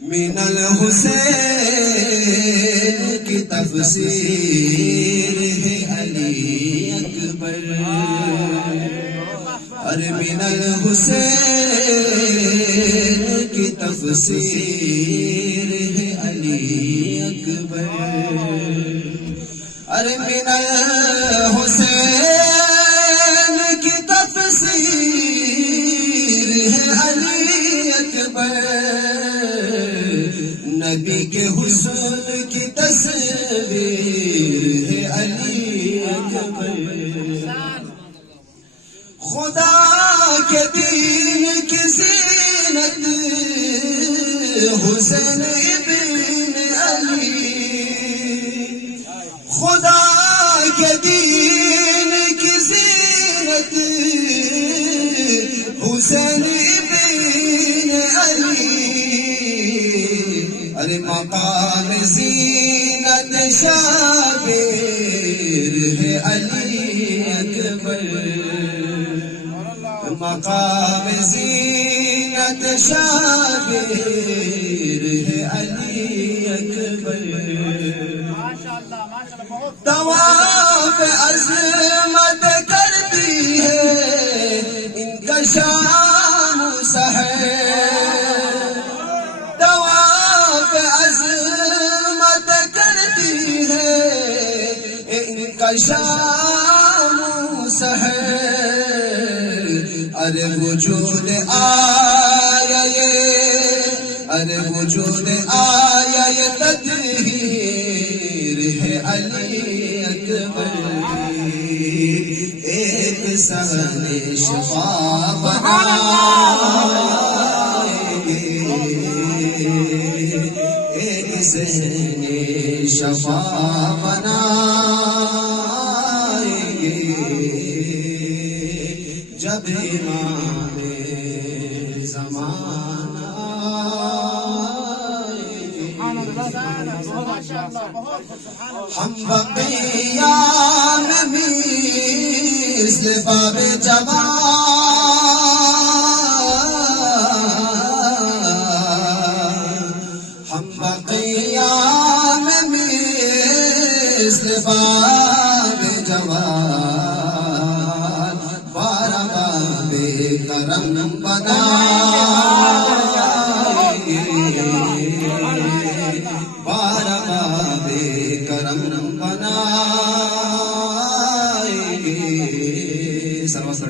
من الحسین کی تفسیر ہے علی اکبر، ارے من الحسین کی تفسیر ہے علی اکبر، ارے من الحسین کی تفسیر ہے علی اکبر، نبی کے حسن کی تصویر ہے علی اکبر، خدا کے دین کی زینت حسین ابن علی، خدا کے دین کی زینت حسین ابن علی، ارے مقام زینت شابیر ہے علی اکبر، مقام زینت شابیر ہے علی اکبر، طواف عظمت کرتی ہے ان کا شام سحر، طواف عظمت کرتی ہے ان کا شام سحر، ارے وجود آیا ارے وجود آیا یہ تطہیر ہے علی اکبر، ایک سہن شفا بنائیں گے، ایک سہن شفا بنائیں گے، جب امام زمانہ ہم بقیام مثل باب جوان، ہم بقیام مثل باب جوان، بارہ باب کرم بنائیں گے، بارہ باب کرم بنائیں گے، سروس